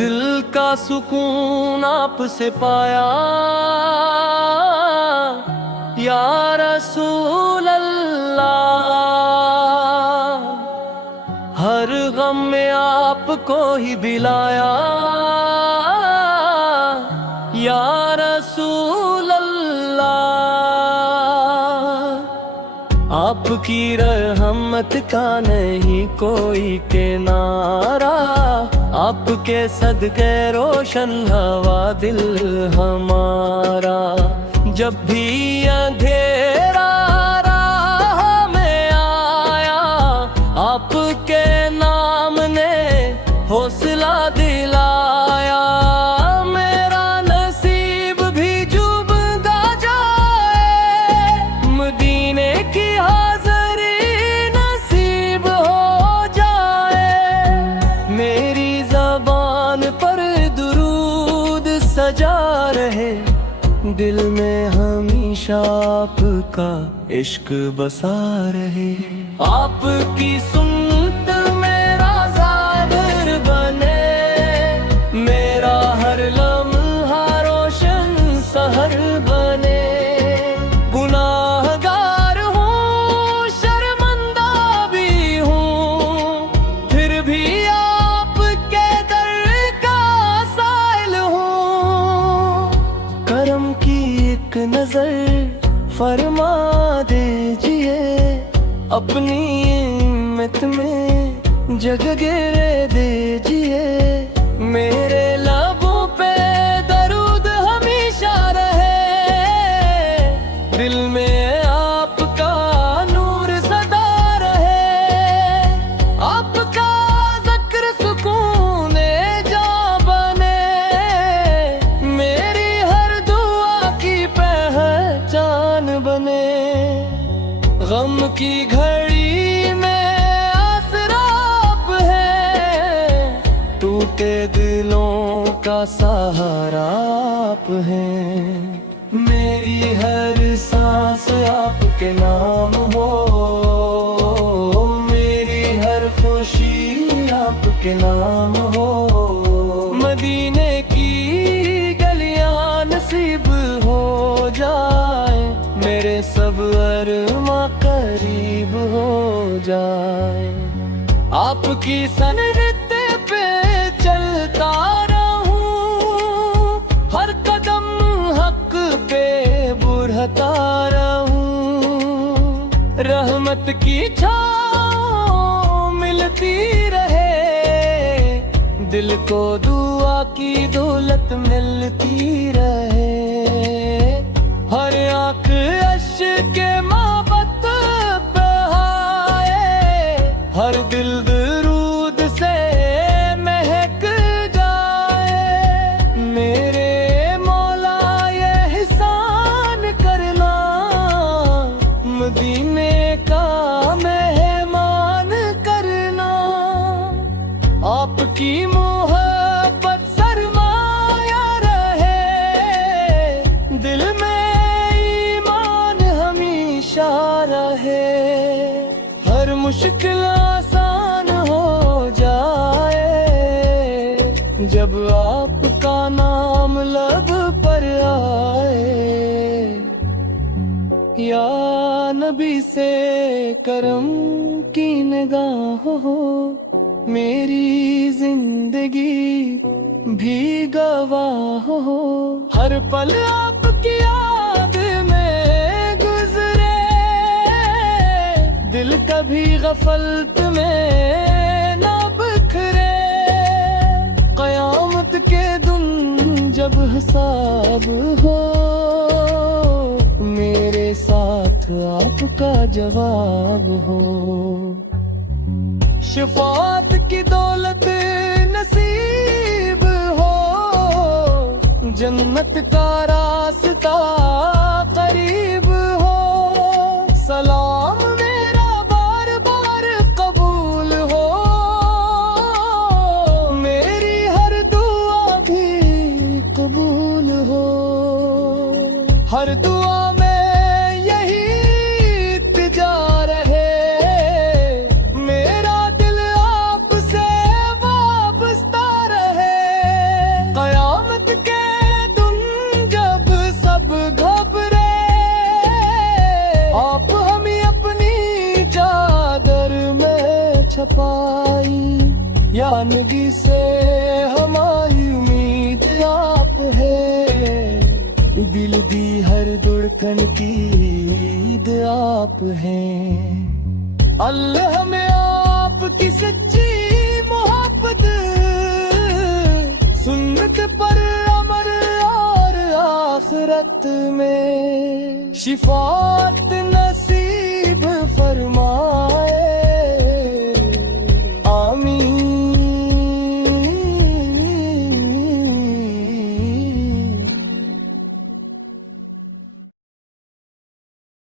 दिल का सुकून आपसे पाया या रसूल अल्लाह, हर गम में आपको ही दिलाया या रसूल अल्लाह। आपकी रहमत का नहीं कोई किनारा, आपके सदके रोशन हवा दिल हमारा। जब भी अंधेरा राह में आया, आपके नाम ने हौसला दिलाया। मेरा नसीब भी डूबता जाए, मदीने की हाज़री नसीब हो जाए। मेरी ज़बान पर दुरूद सजा रहे, दिल में हमेशा आपका इश्क बसा रहे। आपकी सुन्नत मेरा ज़ाहिर बने, मेरा हर लम्हा रोशन सहर बने। गुनाहगार हूँ, शर्मिंदा भी हूँ, फिर भी आपके दर का साइल हूँ। करम की एक नजर फरमा दीजिए, अपनी हिम्मत में जगह दीजिए। मेरे लबों पे दरूद हमेशा रहे, दिल में आपका नूर सदा रहे। आपका ज़िक्र सुकून जा बने, मेरी हर दुआ की पहचान बने। गम की घड़ी में आसरा आप है, टूटे दिलों का सहारा आप हैं। मेरी हर सांस आपके नाम हो, मेरी हर खुशी आपके नाम हो। मदीने की गलियां नसीब हो जाए, मेरे सब अरमां करीब हो जाए। आपकी सन्नत पे चलता रहूं, हर कदम हक पे बढ़ता रहूं। रहमत की छाँव मिलती रहे, दिल को दुआ की दौलत मिलती रहे। हर आँख अश्क के मोहब्बत बहाए, हर दिल दरूद से महक जाए। मेरे मौला ये एहसान करना, मदीने का मेहमान करना। आपकी मोहब्बत सरमाया रहे, दिल में रहे। हर मुश्किल आसान हो जाए, जब आपका नाम लब पर आए। या नबी से करम की निगाह हो, मेरी जिंदगी भी गवाह हो। हर पल आपकी याद में गुजरे, दिल कभी गफलत में ना बिखरे। क़यामत के दिन जब हिसाब हो, मेरे साथ आपका जवाब हो। शफाअत की दौलत नसीब हो, जन्नत का रास्ता करीब हो। सलाम मेरा बार बार कबूल हो, मेरी हर दुआ भी कबूल हो। हर दुआ में यही इल्तिजा रहे, मेरा दिल आपसे वाबस्ता रहे। कयामत के दिन जब सब घबरे, आप हमें अपनी चादर में छपाई। या नबी से हमारी उम्मीद आप है, दिल दी हर धड़कन की ईद आप हैं। अल्लाह में आपकी सच्ची मोहब्बत, सुन्नत पर अमर और आखिरत में शिफात नसीब फरमाए।